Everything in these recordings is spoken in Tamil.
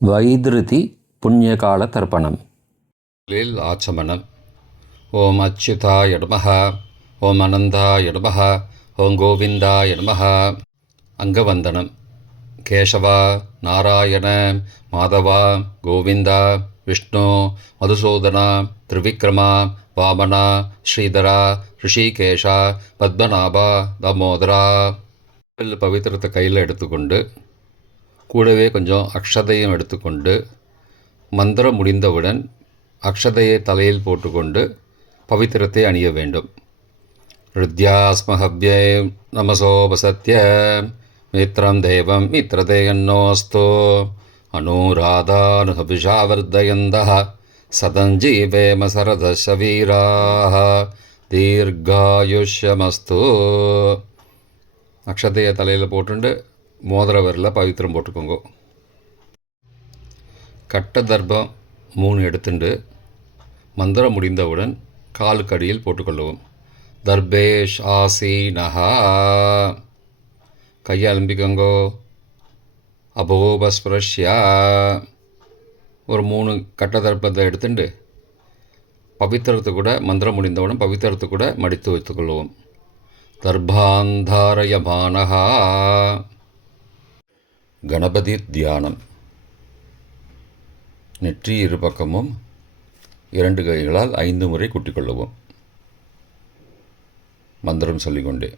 வைதிருதி புண்ணியகால தர்ப்பணம். ஆச்சமனம். ஓம் அச்சுதாய நமஹ, ஓம் அனந்தாய நமஹ, ஓம் கோவிந்தாய நமஹ. அங்கவந்தனம். கேசவா, நாராயண, மாதவா, கோவிந்தா, விஷ்ணு, மதுசூதனா, திரிவிக்ரமா, வாமனா, ஸ்ரீதரா, ரிஷிகேஷா, பத்மநாபா, தாமோதரா. பவித்திரத்தை கையில் எடுத்துக்கொண்டு கூடவே கொஞ்சம் அக்ஷதையும் எடுத்துக்கொண்டு மந்திரம் முடிந்தவுடன் அக்ஷதையை தலையில் போட்டுக்கொண்டு பவித்திரத்தை அணிய வேண்டும். ருத்யாஸ்மஹவ்யே நமசோபசத்ய மித்ரம் தேவம் மித்ரதேயன்னோஸ்தோ அனுராதானுஹபிஷாவர்தயந்தः சதஞ்சீவேம சரதசவீராः தீர்காயுஷ்யமஸ்து. அக்ஷதையை தலையில் போட்டுண்டு மோதிர விரலில் பவித்திரம் போட்டுக்கோங்க. கட்ட தர்ப்பம் 3 எடுத்துண்டு மந்திரம் முடிந்தவுடன் காலுக்கடியில் போட்டுக்கொள்ளவும். தர்பேஷ் ஆசீனஹா. கையை அலம்பிக்கோங்கோ. அபோபஸ்பிரஷ்யா. ஒரு 3 கட்ட தர்ப்பத்தை எடுத்துட்டு பவித்திரத்தை கூட மந்திரம் முடிந்தவுடன் பவித்திரத்தை கூட மடித்து வைத்துக்கொள்வோம். தர்பாந்தாரயமானஹா. கணபதி தியானம். நெற்றி இரு பக்கமும் 2 கைகளால் 5 முறை குட்டிக்கொள்ளவும். மந்திரம் சொல்லிக்கொண்டே.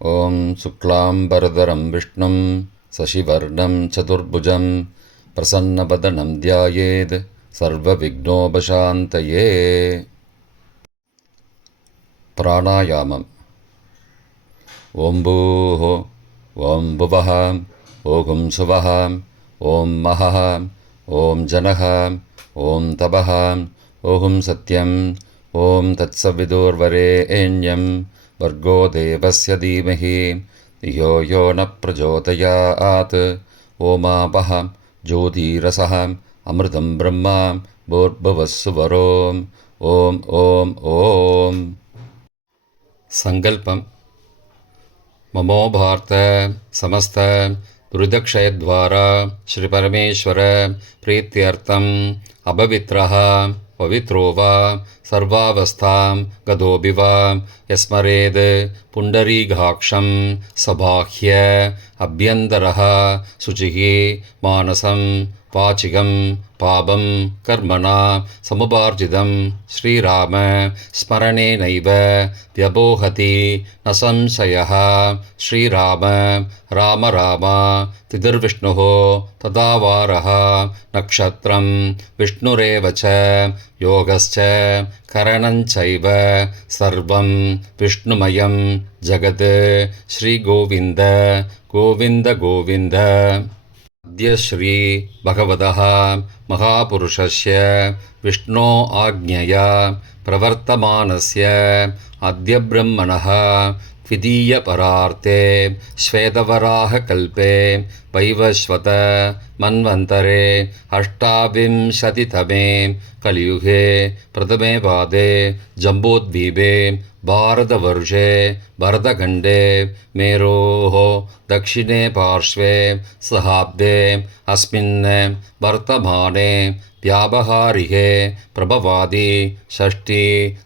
ஓம் சுக்லாம்பரதரம் விஷ்ணும் சசிவர்ணம் சதுர்புஜம் பிரசன்னபதனம் தியாயேத் சர்வ விக்னோபசாந்தயே. பிராணாயாமம். ஓம் பூஹோ, ஓம் புவஹ, ஓம் சுவஹ, ஓம் மஹஹ, ஓம் ஜனஹ, ஓம் தபஹ, ஓம் சத்யம், ஓம் தத்சவிதுர்வரேண்யம் வர்கோ தேவஸ்ய தீமஹி தியோ யோ ந பிரச்சோதயாத். ஓமாபஹ ஜோதிரசஹ அமிர்தம் பிரம்மா பூர்புவஸ்ஸுவரோம். ஓம் ஓம் ஓம். சங்கல்பம். ममो भारत समस्त दुर्दक्षयद्वारा श्रीपरमेश्वर प्रीत्यर्थम् अपवित्रः पवित्रो वा सर्वावस्थां गतोऽपि वा यस्मरेद् पुण्डरीकाक्षं सबाह्य अभ्यन्तरः शुचिः मानसं वाचिकं पापं कर्मणा समुपार्जितं श्रीराम स्मरणेनैव व्यपोहति न संशयः. श्रीराम राम राम तिथिर्विष्णुः तदावारः नक्षत्रं विष्णुरेव च योगश्च करणञ्चैव सर्वं विष्णुमयं जगत्. श्रीगोविन्द गोविन्द गोविन्द. अद्य श्री भगवतः महापुरुषस्य विष्णो आज्ञया प्रवर्तमानस्य अद्य ब्रह्मणः द्वितीयपरार्थे श्वेतवराहकल्पे वैवस्वत मन्वन्तरे 28तमे कलियुगे प्रथमे पादे जम्बूद्वीपे भारतवर्षे भरतखण्डे मेरोः दक्षिणे पार्श्वे सहाब्दे अस्मिन् वर्तमाने व्यावहारिके प्रभवादि 6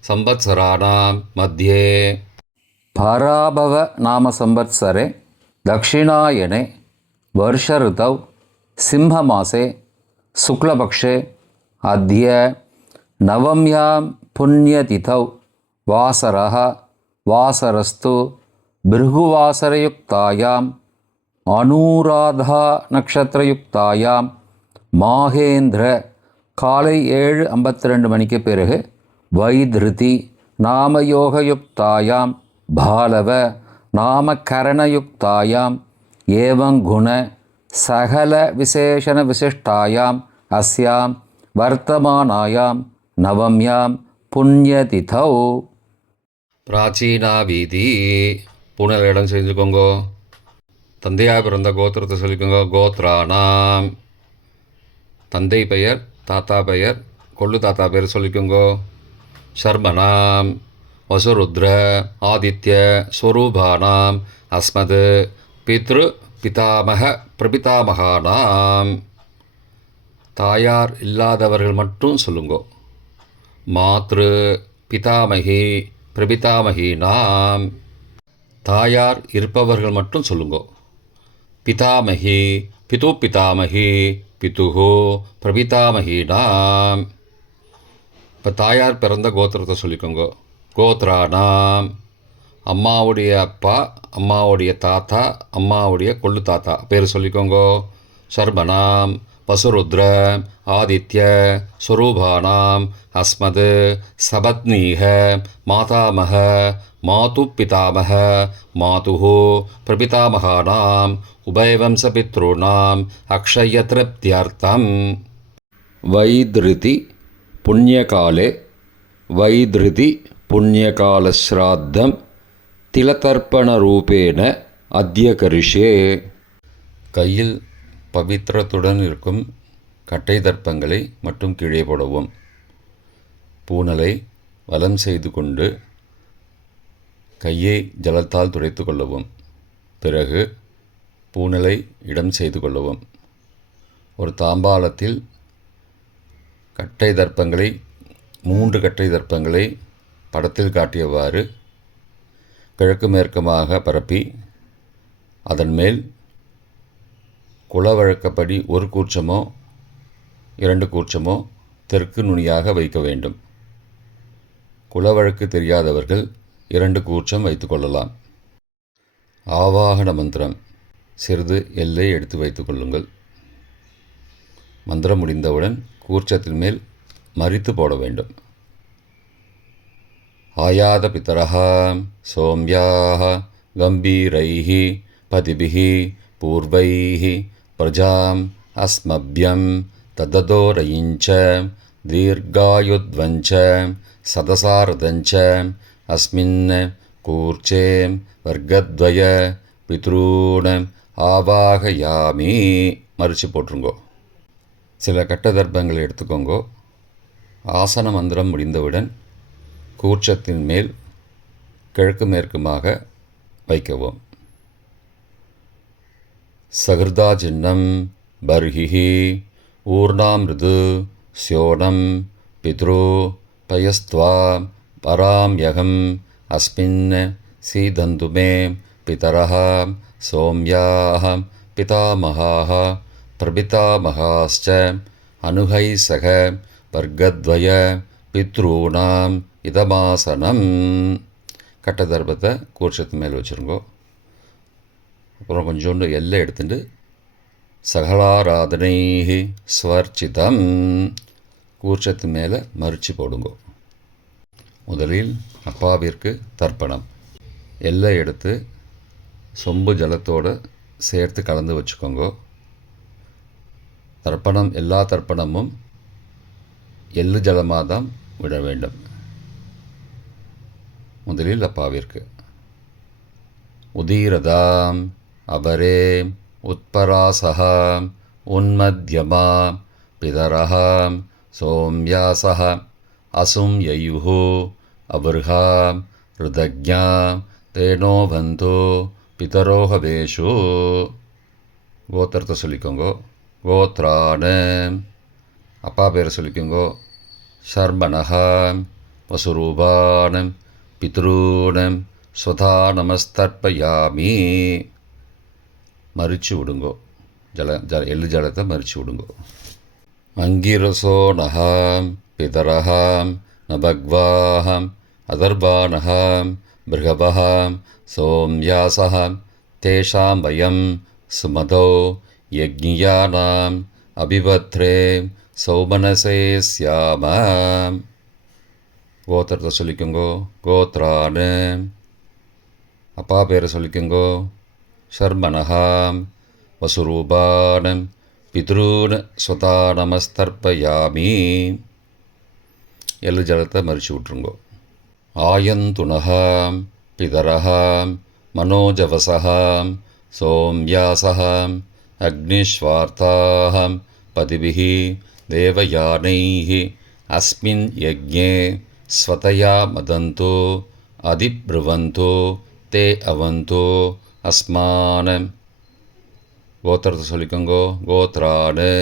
संवत्सराणां मध्ये पराभव नाम संवत्सरे दक्षिणायने वर्ष ऋतौ सिंहमासे शुक्लपक्षे अद्य नवम्यां पुण्यतिथौ वासरः वासरस्तु भृगुवासरयुक्तायाम् अनुराधा नक्षत्रयुक्तायां माहेन्द्र காலை 7:52 மணிக்கு பிறகு வைதிருதி நாமயோகயுக்தாயாம் பாலவ நாமகரணயுக்தாயாம் ஏவங்குண சகல விசேஷண விசிஷ்டாயாம் அஸ்யாம் வர்த்தமானாயாம் நவம்யாம் புண்ணியதிதௌ. பிராச்சீனா வீதி. பூனல் இடம் செஞ்சுக்கோங்கோ. தந்தையாக பிறந்த கோத்திரத்தை சொல்லிக்கோங்க. கோத்ரானாம். தந்தை பெயர், தாத்தா பெயர், கொள்ளு தாத்தா பெயர் சொல்லிக்கோங்கோ. சர்மனாம் வசுருத்ர ஆதித்ய ஸ்வரூபானாம் அஸ்மத் பித்ரு பிதாமக பிரபிதாமகானாம். தாயார் இல்லாதவர்கள் மட்டும் சொல்லுங்கோ. மாத்ரு பிதாமகி பிரபிதாமகீனாம். தாயார் இருப்பவர்கள் மட்டும் சொல்லுங்கோ. பிதாமகி பிது பிதாமகி பிதுஹோ பிரபிதாமகீனாம். இப்போ தாயார் பிறந்த கோத்திரத்தை சொல்லிக்கோங்க. கோத்ரானாம். அம்மாவுடைய அப்பா, அம்மாவுடைய தாத்தா, அம்மாவுடைய கொள்ளு தாத்தா பேர் சொல்லிக்கோங்க. சர்மனாம் வசுருத்ர ஆதித்ய ஸ்வரூபானாம் அஸ்மது சபத்னீக மாதாமக மாது பிதாமக மாதுஹோ பிரபிதாமகானாம் உபயவம்சபித்ருணாம் அக்ஷயத்ருப்தியர்த்தம். வைத்ருதி புண்ணியகாலே வைத்ருதி புண்ணியகாலஸ்ராத்தம் திலதர்ப்பணரூபேண அத்ய கரிஷே. கையில் பவித்திரத்துடன் இருக்கும் கட்டை தர்ப்பங்களை மட்டும் கீழே போடவும். பூனலை வலம் செய்து கொண்டு கையை ஜலத்தால் துடைத்து கொள்ளவும். பிறகு பூனலை இடம் செய்து கொள்ளவும். ஒரு தாம்பாளத்தில் கட்டை தர்ப்பங்களை 3 கட்டை தர்ப்பங்களை படத்தில் காட்டியவாறு கிழக்கு மேற்கமாக பரப்பி அதன் மேல் குலவழக்கப்படி 1 கூர்ச்சமோ 2 கூர்ச்சமோ தெற்கு நுனியாக வைக்க வேண்டும். குலவழக்கு தெரியாதவர்கள் 2 கூர்ச்சம் வைத்து கொள்ளலாம். ஆவாகன மந்திரம் சிறிது எல்லை எடுத்து வைத்து கொள்ளுங்கள். மந்திரம் முடிந்தவுடன் கூர்ச்சத்தின் மேல் மரித்து போட வேண்டும். ஆயாத பிதரஹ சோம்யாஹ கம்பீரைஹ பதிபிஹ பூர்வைஹ பிரஜாம் அஸ்மப்யம் தததோரயிஞ்ச தீர்காயுத்வஞ்ச சதசாரதஞ்ச அஸ்மின் கூர்ச்சே வர்க்கத்வய பித்ரூண ஆவாகயாமி. மறித்து போட்டுருங்கோ. சில கட்ட தர்ப்பங்களை எடுத்துக்கோங்கோ. ஆசன மந்திரம் முடிந்தவுடன் கூர்ச்சத்தின் மேல் கிழக்கு மேற்குமாக வைக்கவும். சகிருதா சின்னம் பர்ஹிஹி ஊர்ணாமிருது ஸ்யோனம் பித்ரு பயஸ்த்வா பராம்யகம் அஸ்மின் சீதந்துமே பிதரஹ சோம்யாஹ பிதாமகாஹ பிரபிதாமகாஸ்ச அனுகை சக வர்க்கத்வய பித்ரூணாம் இதமாசனம். கட்ட தர்ப்பத்தை கூர்ச்சத்து மேல் வச்சுருங்கோ. அப்புறம் கொஞ்சோண்டு எல்லை எடுத்துட்டு சகலாராதனை ஸ்வர்ச்சிதம் கூர்ச்சத்து மேலே மறித்து போடுங்கோ. முதலில் அப்பாவிற்கு தர்ப்பணம். எல்லை எடுத்து சொம்பு ஜலத்தோடு சேர்த்து கலந்து வச்சுக்கோங்க. தர்ப்பணம் எல்லா தர்ப்பணமும் எள்ளு ஜலமாக தான் விட வேண்டும். முதலில் அப்பாவிற்கு உதீரதாம் அபரே உத்பராசகாம் உன்மத்யமா பிதரஹாம் சோம்யாசஹ அசும் யயுஹு அபர்ஹாம் ருதக்ஞாம் தேனோ பந்தோ பிதரோஹவேஷு. கோத்திரத்தை சொல்லிக்கோங்கோ. கோத்ரான அப்பா பேரை சொல்லிக்கோங்கோ. சர்மணஹாம் வசுரூபானம் பித்ரூணம் ஸ்வதா நமஸ்தர்ப்பயாமி. மறித்து விடுங்கோ. எள்ளு ஜலத்தை மறித்து விடுங்கோ. அங்கிரசோ நகாம் பிதரஹாம் நபக்வாஹாம் அதர்பானஹாம் பிருகபஹாம் சோம்யாசஹாம் தேஷாம் வயம் சுமதோ யக்ஞியானாம் அபிபத்ரே சௌமனசே ஸ்யாமாம். கோத்திரத்தை சொல்லிக்கோங்கோ. கோத்ரான அப்பா பேரை சொல்லிக்கோங்கோ. சர்மணஹாம் வசுரூபானம் பித்ரூன் ஸ்வதா நமஸ்தர்ப்பயாமி. எள்ளு ஜலத்தை மறித்து விட்ருங்கோ. ஆயந்துணஹாம் பிதரஹாம் மனோஜவசஹாம் சோம்யாசஹாம் அக்னிஸ்வார்த்தாஹாம் பதிபிஹி தேவயானைஹி அஸ்மின் யஜ்ஞே ஸ்வதயா மதந்தோ அதிப்ருவந்தோ தே அவந்தோ அஸ்மானம் கோத்திரத்தை சொல்லிக்கோங்கோ. கோத்ரானு.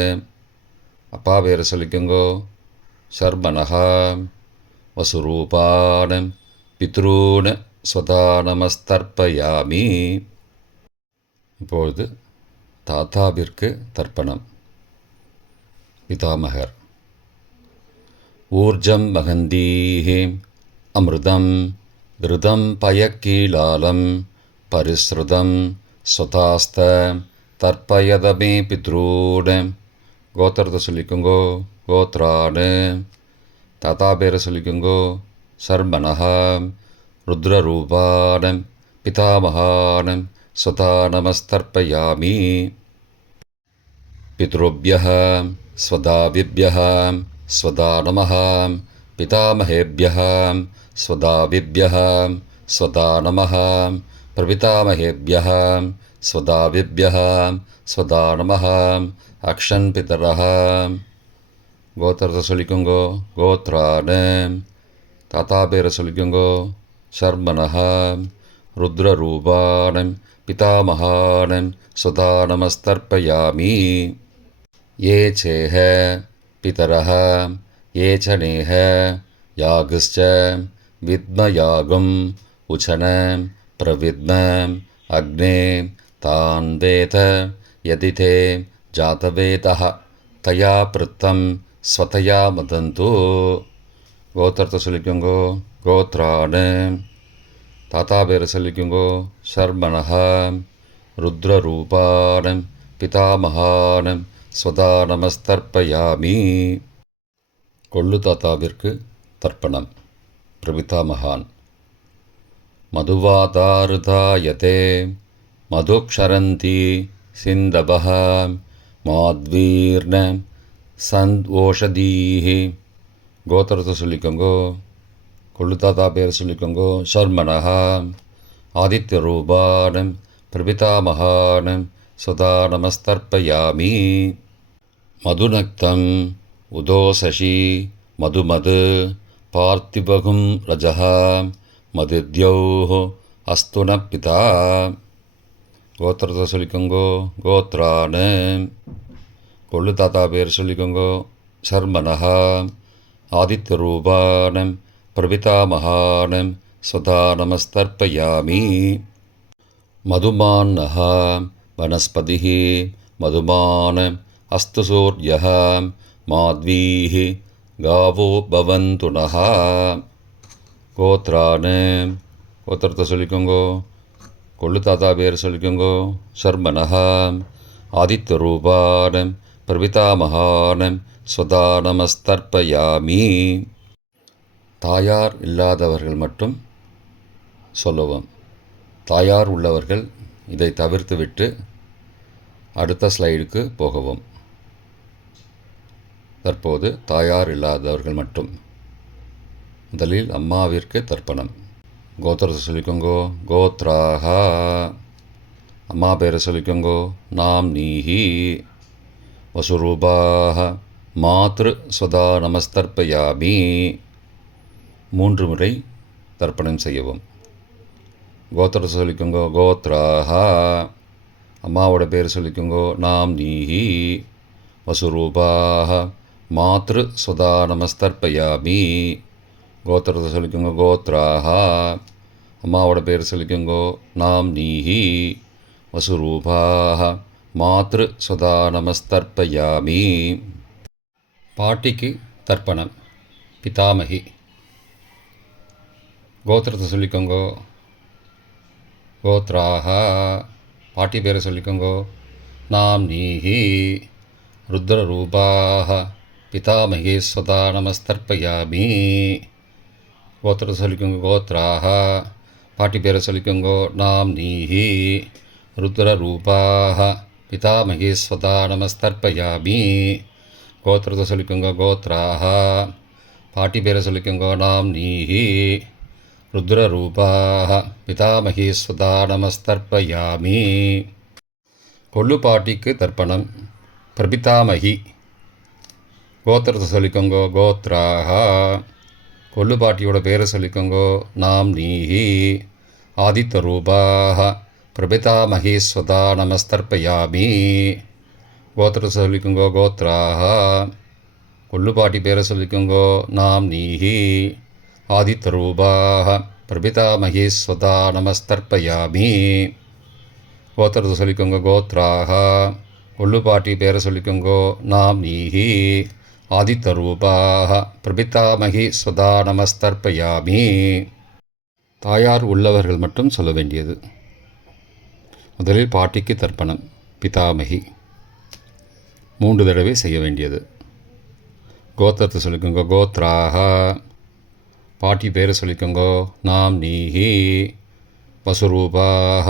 அப்பா பேரை சொல்லிக்கோங்கோ. சர்மனஹா. வசுரூபான பித்ரூன ஸ்வதா நமஸ்தர்ப்பயாமி. இப்பொழுது தாத்தாவிற்கு தர்ப்பணம். பிதாமகர். ஊர்ஜம் மகந்தீஹி அமிர்தம் கிருதம் பயக்கீலாலம் பரிஸ்ருதம் ஸ்வதாஸ்த தர்ப்பயதமே பித்ரூன. கோத்திரத்தை சொல்லிக்கோங்கோ. கோத்ரானு. தாத்தா பேரை சொல்லிக்கோங்கோ. சர்மனஹா. ருத்ரரூபான பிதாமகான ஸ்வதா நமஸ்தர்ப்பயாமி. பித்ருभ्यः स्वदाविभ्यः स्वदा नमः. पितामहेभ्यः स्वदाविभ्यः स्वदा नमः. प्रपितामहेभ्यः स्वदाविभ्यः स्वदा नमः. अक्षन् पितरः. கோத்திரத்தை சொல்லிக்கோங்கோ. கோத்ரானு. தாத்தா பேரை சொல்லிக்கோங்கோ. சர்மனஹா. ருத்ரரூபான பிதாமகான ஸ்வதா நமஸ்தர்ப்பயாமி. ये चेह पितरः ये च नेह यागश्च विद्मयागम् उचन प्रविद्म अग्ने तान् वेद यदि ते जातवेदः तया पृत्तं स्वतया मदन्तु. கோத்திரத்தை சொல்லிக்கோங்கோ. கோத்ரானு. தாத்தா பேரை சொல்லிக்கோங்கோ. சர்மனஹா. ருத்ரரூபான பிதாமகான ஸ்வதா நமஸ்தர்ப்பயாமி. கொள்ளு தாத்தாவிற்கு தர்ப்பணம். பிரபிதாமகான். மதுவாதாருதாயதே மதுக்ஷரந்தி சிந்தபஹ மாத்வீர்ண சந்த்வோஷதீஹி. கோத்திரத்தை சொல்லிக்கோங்கோ. கொள்ளு தாத்தா பேர் சொல்லிக்கோங்கோ. சர்மனஹா. ஆதித்யரூபான பிரபிதாமகான ஸ்வதா நமஸ்தர்ப்பயாமி. மதுநக்தம் உதோசசி மதுமது பார்த்திபகும் ரஜः மதித்யௌः அஸ்து ந பிதா. கோத்திரத்தை சொல்லிக்கோங்கோ. கோத்ரானு. கொள்ளு தாத்தா பேர் சொல்லிக்கோங்கோ. சர்மனஹா. ஆதித்யரூபான பிரபிதாமகான ஸ்வதா நமஸ்தர்ப்பயாமி. மதுமான்னः वनस्पतिः मधुमान अस्तु सूर्यः माध्वीः गावो भवन्तु नः. கோத்ரானு. கோத்திரத்தை சொல்லிக்கோங்கோ. கொள்ளு தாத்தா பேர் சொல்லிக்கோங்கோ. சர்மனஹா. ஆதித்யரூபான பிரபிதாமகான ஸ்வதா நமஸ்தர்ப்பயாமி. தாயார் இல்லாதவர்கள் மட்டும் சொல்லவும். தாயார் உள்ளவர்கள் இதை தவிர்த்துவிட்டு அடுத்த ஸ்லைடுக்கு போகவும். தற்போது தாயார் இல்லாதவர்கள் மட்டும். முதலில் அம்மாவிற்கு தர்ப்பணம். கோத்திரத்தை சொல்லிக்கோங்கோ. கோத்ராஹா. அம்மா பேரை சொல்லிக்கோங்கோ. நாம் நீஹி. வசுரூபாஹ மாத்ரு ஸ்வதா நமஸ்தர்ப்பயாமி. 3 முறை தர்ப்பணம் செய்யவும். கோத்திரத்தை சொல்லிக்கோங்கோ. கோத்ராஹா. அம்மாவோட பேர் சொல்லிக்கோங்கோ. நாம் நீஹி. வசுரூபாஹ மாத்ரு ஸ்வதா நமஸ்தர்ப்பயாமி. கோத்திரத்தை சொல்லிக்கோங்கோ. கோத்ராஹா. அம்மாவோட பேர் சொல்லிக்கோங்கோ. நாம் நீஹி. வசுரூபாஹ மாத்ரு ஸ்வதா நமஸ்தர்ப்பயாமி. பாட்டிக்கு தர்ப்பணம். பிதாமகி. கோத்திரத்தை சொல்லிக்கோங்கோ. கோத்ராஹா. பாட்டி பேரை சொல்லிக்கோங்கோ. நாம் நீஹி. ருத்ரரூபாஹ பிதாமகி ஸ்வதா நமஸ்தர்ப்பயாமி. கோத்திரத்தை சொல்லிக்கோங்கோ. கோத்ராஹா. பாட்டி பேரை சொல்லிக்கோங்கோ. நாம் நீஹி. ருத்ரரூபாஹ பிதாமகி ஸ்வதா நமஸ்தர்ப்பயாமி. கோத்திரத்தை சொல்லிக்கோங்கோ. கோத்ராஹா. பாட்டி பேரை சொல்லிக்கோங்கோ. நாம் நீஹி. ருத்ரரூபாஹ பிதாமகி ஸ்வதா நமஸ்தர்ப்பயாமி. கொள்ளு பாட்டிக்கு தர்ப்பணம். பிரபிதாமகி. கோத்திரத்தை சொல்லிக்கோங்கோ. கோத்ராஹா. கொள்ளு பாட்டியோட பேரை சொல்லிக்கோங்கோ. நாம் நீஹி. ஆதித்யரூபாஹ பிரபிதாமகி ஸ்வதா நமஸ்தர்ப்பயாமி. கோத்திரத்தை சொல்லிக்கோங்கோ கோத்ராக. கொள்ளுப்பாட்டி பேரை சொல்லிக்கோங்கோ நாம் நீஹி. ஆதித்தரூபாக பிரபிதாமகி ஸ்வதா நமஸ்தர்ப்பயாமி. கோத்திரத்தை சொல்லிக்கோங்க கோத்ராக. கொள்ளுப்பாட்டி பேரை சொல்லிக்கோங்கோ நாம் நீஹி. ஆதித்தரூபாக பிரபிதாமகி ஸ்வதா நமஸ்தர்ப்பயாமி. தாயார் உள்ளவர்கள் மட்டும் சொல்ல வேண்டியது. முதலில் பாட்டிக்கு தர்ப்பணம். பிதாமகி 3 தடவை செய்ய வேண்டியது. கோத்திரத்தை சொல்லிக்கோங்க கோத்ராக. பாட்டி பேரை சொல்லிக்கோங்கோ நாம் நீஹி. வசுரூபாக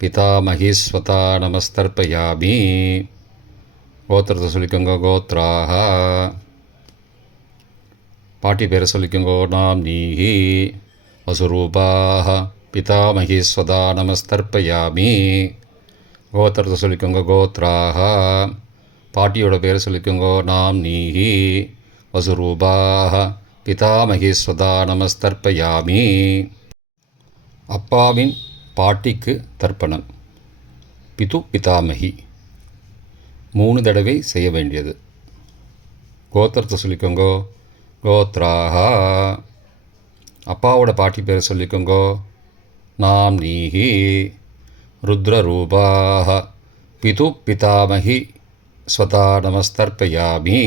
பிதாமகி ஸ்வதா நமஸ்தர்ப்பயாமி. கோத்திரத்தை சொல்லிக்கோங்க கோத்ராக. பாட்டி பேரை சொல்லிக்கோங்கோ நாம் நீஹி. வசுரூபாக பிதாமகி ஸ்வதா நமஸ்தர்ப்பயாமி. கோத்திரத்தை சொல்லிக்கோங்க கோத்ராக. பாட்டியோட பேரை சொல்லிக்கோங்கோ நாம் நீஹி. வசுரூபாக பிதாமகி ஸ்வதா நமஸ்தர்ப்பயாமி. அப்பாவின் பாட்டிக்கு தர்ப்பணம். பிது பிதாமகி 3 தடவை செய்ய வேண்டியது. கோத்திரத்தை சொல்லிக்கோங்கோ கோத்ராக. அப்பாவோட பாட்டி பேரை சொல்லிக்கோங்கோ நாம் நீஹி. ருத்ரரூபாக பிது பிதாமகி ஸ்வதா நமஸ்தர்ப்பயாமி.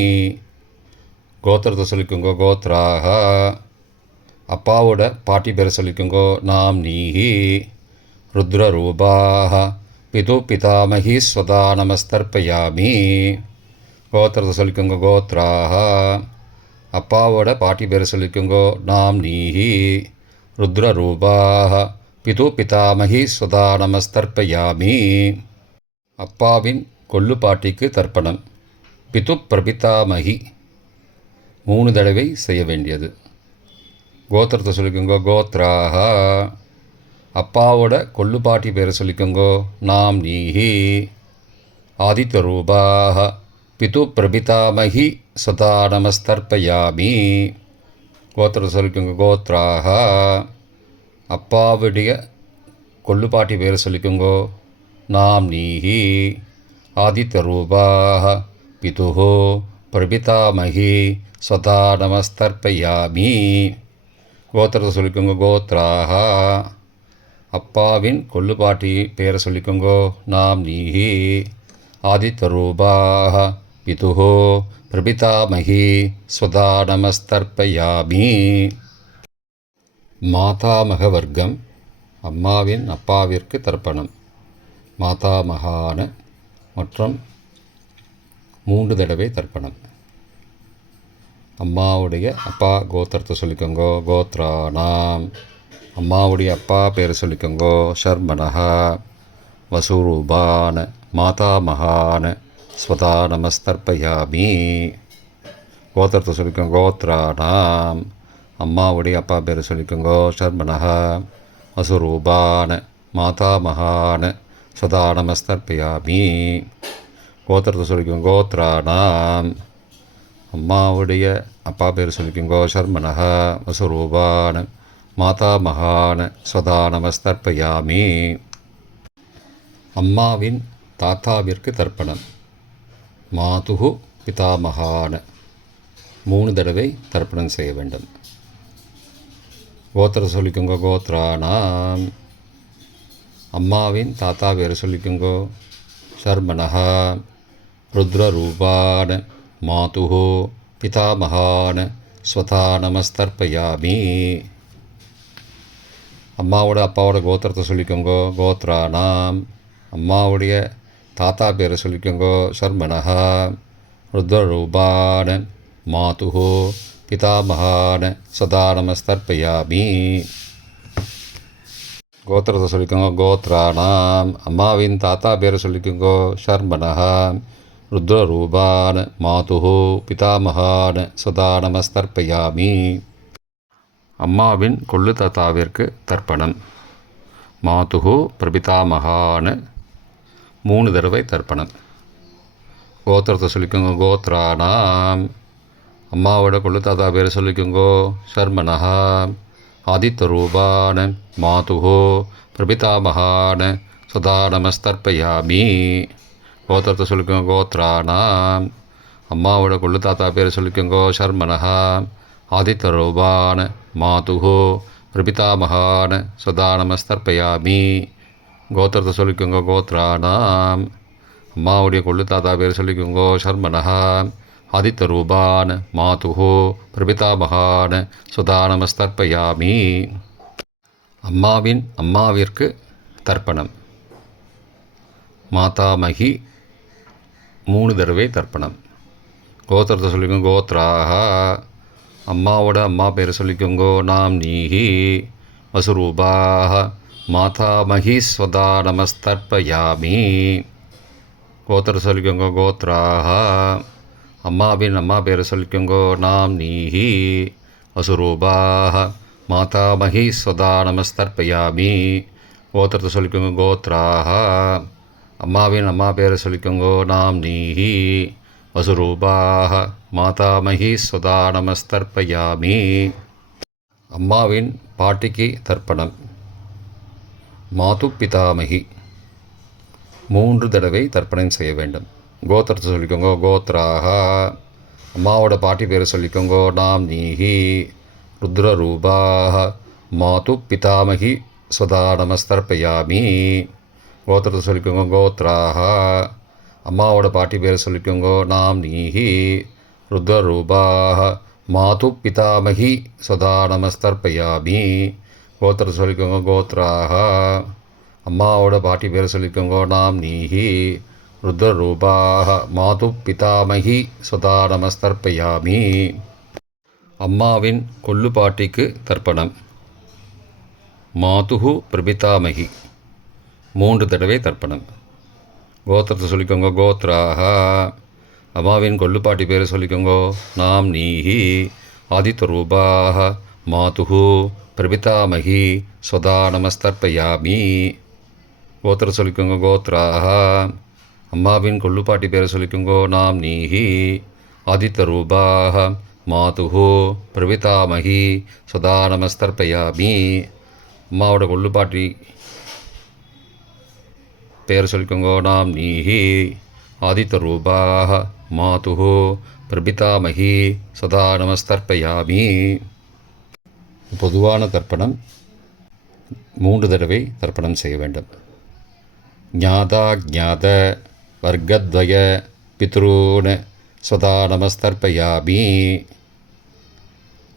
கோத்திரத்தை சொல்லிக்கோங்கோ கோத்ராக. அப்பாவோட பாட்டி பேரை சொல்லிக்கோங்கோ நாம் நீஹி. ருத்ரரூபாக பிது பிதாமகி ஸ்வதா நமஸ்தர்ப்பயாமி. கோத்திரத்தை சொல்லிக்கோங்க கோத்ராக. அப்பாவோட பாட்டி பேரை சொல்லிக்கோங்கோ நாம் நீஹி. ருத்ரரூபாக பிது பிதாமகி ஸ்வதா நமஸ்தர்ப்பயாமி. அப்பாவின் கொள்ளு பாட்டிக்கு தர்ப்பணம். பிது பிரபிதாமகி 3 தடவை செய்ய வேண்டியது. கோத்திரத்தை சொல்லிக்கோங்கோ கோத்ராக. அப்பாவோட கொள்ளு பாட்டி பேரை சொல்லிக்கோங்கோ நாம் நீஹி. ஆதித்தரூபாக பிது பிரபிதாமகி ஸ்வதா நமஸ்தர்ப்பயாமி. கோத்திரத்தை சொல்லிக்கோங்க கோத்ராக. அப்பாவுடைய கொள்ளுப்பாட்டி பேரை சொல்லிக்கோங்கோ நாம் நீஹி. ஆதித்தரூபாக பிதுஹோ பிரபிதாமகி ஸ்வதா நமஸ்தர்ப்பயாமி. கோத்திரத்தை சொல்லிக்கோங்க கோத்ராக. அப்பாவின் கொள்ளுப்பாட்டி பேரை சொல்லிக்கோங்கோ நாம் நீஹி. ஆதித்தரூபாக பிதுஹோ பிரபிதாமகி ஸ்வதா நமஸ்தர்ப்பயாமி. மாதாமக வர்க்கம். அம்மாவின் அப்பாவிற்கு தர்ப்பணம். மாதாமகான மற்றும் 3 தடவை தர்ப்பணம். அம்மாவுடைய அப்பா கோத்திரத்தை சொல்லிக்கோங்கோ கோத்ரானாம். அம்மாவுடைய அப்பா பேரை சொல்லிக்கோங்கோ ஷர்மனஹா. வசுரூபான மாதாமகான ஸ்வதா நமஸ்தர்ப்பயாமி. கோத்திரத்தை சொல்லிக்கோங்க கோத்ரானாம். அம்மாவுடைய அப்பா பேரை சொல்லிக்கோங்கோ ஷர்மனஹா. வசுரூபான மாதாமகான ஸ்வதா நமஸ்தர்ப்பயாமி. கோத்திரத்தை சொல்லிக்கோங்க கோத்ரானாம். அம்மாவுடைய அப்பா பேரை சொல்லிக்கோங்கோ ஷர்மனஹா. வசுரூபான மாதாமகான ஸ்வதா நமஸ்தர்ப்பயாமி. அம்மாவின் தாத்தாவிற்கு தர்ப்பணம். மாதுகு பிதாமகான 3 தடவை தர்ப்பணம் செய்ய வேண்டும். கோத்திரத்தை சொல்லிக்கோங்க கோத்ரானாம். அம்மாவின் தாத்தா பேரை சொல்லிக்கோங்கோ ஷர்மனஹா. ருத்ரரூபான மாதுஹோ பிதாமகான ஸ்வதா நமஸ்தர்ப்பயாமி. அம்மாவோட அப்பாவோட கோத்திரத்தை சொல்லிக்கோங்கோ கோத்ரானாம். அம்மாவுடைய தாத்தா பேரை சொல்லிக்கோங்கோ ஷர்மனஹா. ருத்ரரூபான மாதுஹோ பிதாமகான ஸ்வதா நமஸ்தர்ப்பயாமி. கோத்திரத்தை சொல்லிக்கோங்க கோத்ரானாம். அம்மாவின் தாத்தா பேரை சொல்லிக்கோங்கோ ஷர்மனஹா. ருத்ரரூபான மாதுஹோ பிதாமகான ஸ்வதா நமஸ்தர்ப்பயாமி. அம்மாவின் கொள்ளு தாத்தாவிற்கு தர்ப்பணம். மாதுஹு பிரபிதாமகான 3 தடவை தர்ப்பணம். கோத்திரத்தை சொல்லிக்கோங்க கோத்ரானாம். அம்மாவோட கொள்ளு தாத்தா பேரை சொல்லிக்கோங்கோ ஷர்மனஹா. ஆதித்தரூபான மாதுஹோ பிரபிதாமகான சதா நமஸ்தர்ப்பயாமி. கோத்திரத்தை சொல்லிக்கோங்க. கோத்ராணாம். அம்மாவோட கொள்ளு தாத்தா பேர் சொல்லிக்கோங்க. சர்மனஹா. ஆதித்தரூபான் மாதுஹோ பிரபிதாமகான் சதா நமஸ்தர்ப்பயாமி. கோத்திரத்தை சொல்லிக்கோங்க. கோத்ராணாம். அம்மாவுடைய கொள்ளு தாத்தா பேர் சொல்லிக்கோங்க. சர்மனஹா. ஆதித்தரூபான் மாதுஹோ பிரபிதாமகான் சதா நமஸ்தர்ப்பயாமி. அம்மாவின் அம்மாவிற்கு தர்ப்பணம். மாதாமகி 3 தடவை தர்ப்பணம். கோத்திரத்தை சொல்லிக்கோங்க. கோத்ராக. அம்மாவோட அம்மா பேரை சொல்லிக்கோங்க. நாம் நீஹி வசுரூபாக மாதாமகி ஸ்வதா நமஸ்தர்ப்பயாமி. கோத்திரத்தை சொல்லிக்கோங்க. கோத்ராக. அம்மாவின் அம்மா பேரை சொல்லிக்கோங்க. நாம் நீஹி வசுரூபாக மாதாமகி ஸ்வதா நமஸ்தர்ப்பயாமி. கோத்திரத்தை சொல்லிக்கோங்க. கோத்ராக. அம்மாவின் அம்மா பேரை சொல்லிக்கோங்க. நாம் நீஹி வசுரூபாக மாதாமகி ஸ்வதா நமஸ்தர்ப்பயாமி. அம்மாவின் பாட்டிக்கு தர்ப்பணம். மாது பிதாமகி 3 தடவை தர்ப்பணம் செய்ய வேண்டும். கோத்திரத்தை சொல்லிக்கோங்க. கோத்ராக. அம்மாவோட பாட்டி பேரை சொல்லிக்கோங்க. நாம் நீஹி ருத்ரரூபாக மாது பிதாமகி ஸ்வதா நமஸ்தர்ப்பயாமி. கோத்திரத்தை சொல்லிக்கோங்க. கோத்ராக. அம்மாவோட பாட்டி பேரை சொல்லிக்கோங்க. நாம் நீஹி ருத்ரரூபாக மாது பிதாமகி ஸ்வதா நமஸ்தர்ப்பயாமி. கோத்திரத்தை சொல்லிக்கோங்க. கோத்ராக. அம்மாவோட பாட்டி பேரை சொல்லிக்கோங்க. நாம் நீஹி ருத்ரரூபாக மாது பிதாமகி ஸ்வதா நமஸ்தர்ப்பயாமி. அம்மாவின் கொள்ளு பாட்டிக்கு தர்ப்பணம். மாதுஹு பிரபிதாமகி 3 தடவை தர்ப்பணம். கோத்திரத்தை சொல்லிக்கோங்க. கோத்ராக. அம்மாவின் கொள்ளுப்பாட்டி பேரை சொல்லிக்கோங்க. நாம் நீஹி ஆதித்தரூபாக மாதுஹு பிரபிதாமகி ஸ்வதா நமஸ்தர்ப்பயாமி. கோத்திரத்தை சொல்லிக்கோங்க. கோத்ராக. அம்மாவின் கொள்ளுப்பாட்டி பேரை சொல்லிக்கோங்க. நாம் நீஹி ஆதித்தரூபாக மாதுஹு பிரபிதாமகி ஸ்வதா நமஸ்தர்ப்பயாமி. அம்மாவோட கொள்ளுப்பாட்டி பேர் சொல்லிக்கோங்க. நாம் நீஹி ஆதித்தரூபாக மாதுஹு பிரபிதாமகி சதா நமஸ்தர்ப்பயாமி. பொதுவான தர்ப்பணம் 3 தடவை தர்ப்பணம் செய்ய வேண்டும். ஞாதா ஞாத வர்க்கத்வய பித்ரூன் சதா நமஸ்தர்ப்பயாமி.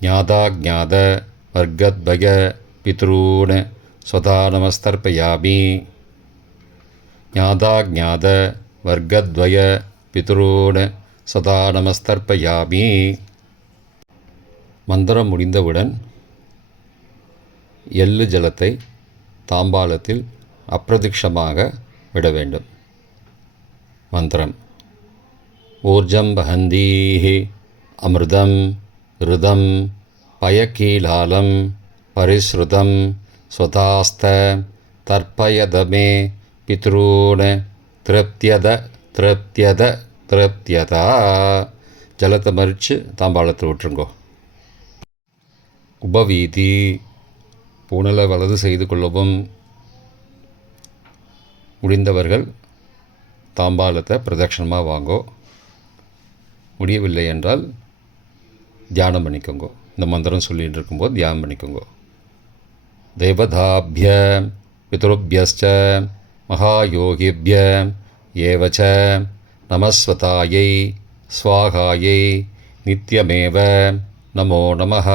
ஞாதா ஞாத வர்க்கத்வய பித்ரூன் சதா நமஸ்தர்ப்பயாமி. ஞாதா ஞாத வர்க்கத்வய பித்ரூன் சதா நமஸ்தர்ப்பயாமி. மந்திரம் முடிந்தவுடன் எள்ளு ஜலத்தை தாம்பாளத்தில் அப்பிரதிக்ஷமாக விட வேண்டும். மந்திரம். ஊர்ஜம் வஹந்தீஹி அமிர்தம் ருதம் பயக்கீலாலம் பரிஸ்ருதம் ஸ்வதாஸ்த தர்ப்பயதமே பித்ரூன் திருப்தியத திருப்தியத திருப்தியதா. ஜலத்தை மறித்து தாம்பாளத்தில் விட்டுருங்கோ. உபவீதி. புனலை வலது செய்து கொள்ளவும். முடிந்தவர்கள் தாம்பாளத்தை பிரதட்சணமாக வாங்கோ. முடியவில்லை என்றால் தியானம் பண்ணிக்கோங்க. இந்த மந்திரம் சொல்லிகிட்டு இருக்கும்போது தியானம் பண்ணிக்கோங்க. தேவதாபிய பித்ருபியஸ்ச மகாயோகிபிய ஏவச்ச நமஸ்வதாயை ஸ்வாகாயை நித்யமேவ நமோ நமः.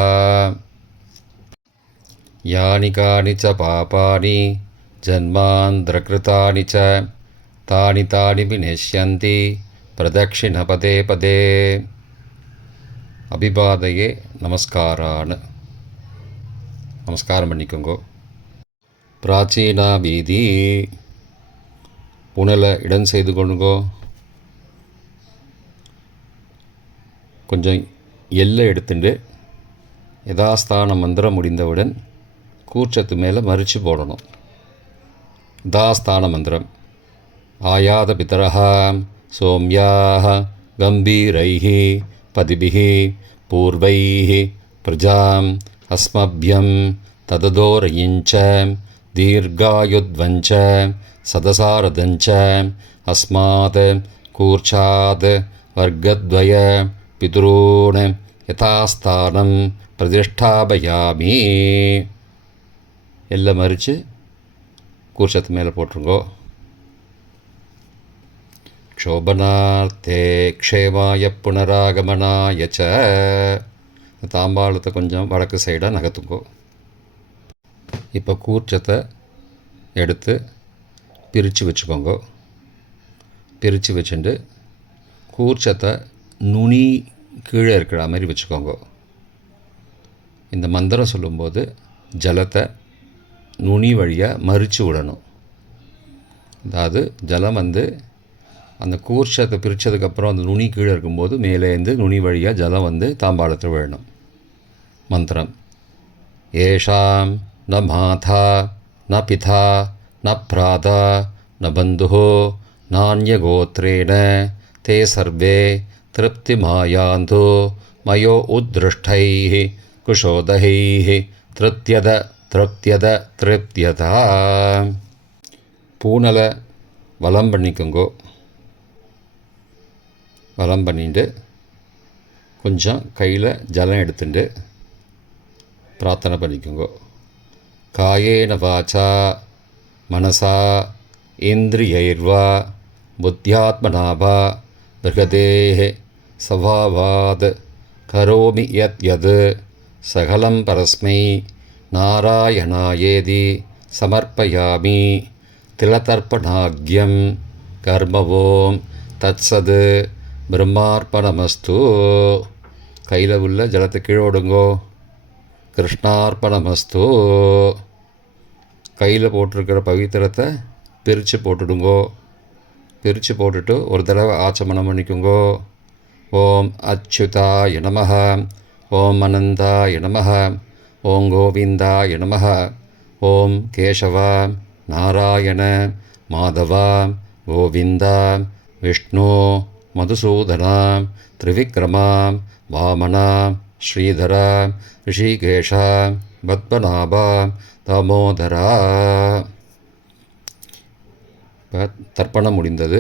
யானி கானி ச பாபானி ஜன்மாந்திரகிருதானி ச தானி தானி விநஷ்யந்தி பிரதக்ஷிண பதே பதே. அபிபாதையே நமஸ்காரான்னு நமஸ்காரம் பண்ணிக்கோங்கோ. பிராச்சீனா வீதி. புனலை இடம் செய்து கொள்ளுங்கோ. கொஞ்சம் எல்லை எடுத்துட்டு யதாஸ்தான மந்திரம் முடிந்தவுடன் கூர்ச்சத்து மேலே மறித்து போடணும். யதாஸ்தான மந்திரம். ஆயாத பிதரஹ சோம்யாக கம்பீரைஹி பதிபிஹி பூர்வைஹி பிரஜாம் அஸ்மப்யம் தததோரயிஞ்ச தீர்காயுத்வஞ்ச சதசாரதஞ்ச அஸ்மாத் கூர்ச்சாத் வர்க்கத்வய பிதுரோன் யதாஸ்தானம் பிரதிஷ்டாபயாமி. எல்லாம் மறித்து கூர்ச்சத்து மேலே போட்டுருங்கோ. க்ஷோபனார்த்தே க்ஷேமாய புனராகமனாய ச. தாம்பாளத்தை கொஞ்சம் வடக்கு சைடாக நகர்த்துங்கோ. இப்போ கூர்ச்சத்தை எடுத்து பிரித்து வச்சுக்கோங்க. பிரித்து வச்சுட்டு கூர்ச்சத்தை நுனி கீழே இருக்கிற மாதிரி வச்சுக்கோங்க. இந்த மந்திரம் சொல்லும்போது ஜலத்தை நுனி வழியாக மறித்து விடணும். அதாவது ஜலம் அந்த கூர்ச்சத்தை பிரித்ததுக்கப்புறம் அந்த நுனி கீழே இருக்கும்போது மேலேருந்து நுனி வழியாக ஜலம் தாம்பாளத்தில் விழணும். மந்திரம்: ஏஷாம் ந மாதா ந பிதா ந பிராதா ந பந்துஹோ நான்யகோத்ரேண தே சர்வே திருப்திமாயாந்தோ மயோ உத்ருஷ்டைः குஷோதகைः திருப்தியத திருப்தியத திருப்தியதா. பூனலை வலம் பண்ணிக்கோங்கோ. வலம் பண்ணிட்டு கொஞ்சம் கையில் ஜலம் எடுத்துட்டு பிரார்த்தனை பண்ணிக்கோங்கோ. காயேன வாச்சா மனசா இந்திரியைர்வா புத்தியாத்மனாவா பிருகதேஹ சவாவாத் கரோமி யத் யத் சகலம் பரஸ்மை நாராயணாயேதி சமர்ப்பயாமி. திலதர்ப்பணாக்யம் கர்மவோம் தத்சத் பிரம்மார்ப்பணமஸ்து. கையில் உள்ள ஜலத்தை கீழே விடுங்கோ. கிருஷ்ணார்ப்பணமஸ்து. கையில் போட்டிருக்கிற பவித்திரத்தை பிரித்து போட்டுடுங்கோ. பிரித்து போட்டுட்டு ஒரு தடவை ஆச்சமனம் பண்ணிக்கோங்கோ. ஓம் அச்சுதாய நமஹ, ஓம் அனந்தாய நமஹ, ஓம் கோவிந்தாய நமஹ, ஓம் கேசவ நாராயண மாதவ கோவிந்தா விஷ்ணு மதுசூதனா திரிவிக்ரமா வாமனா ஸ்ரீதரா ரிஷிகேஷா பத்மநாபா தாமோதரா. இப்போ தர்ப்பணம் முடிந்தது.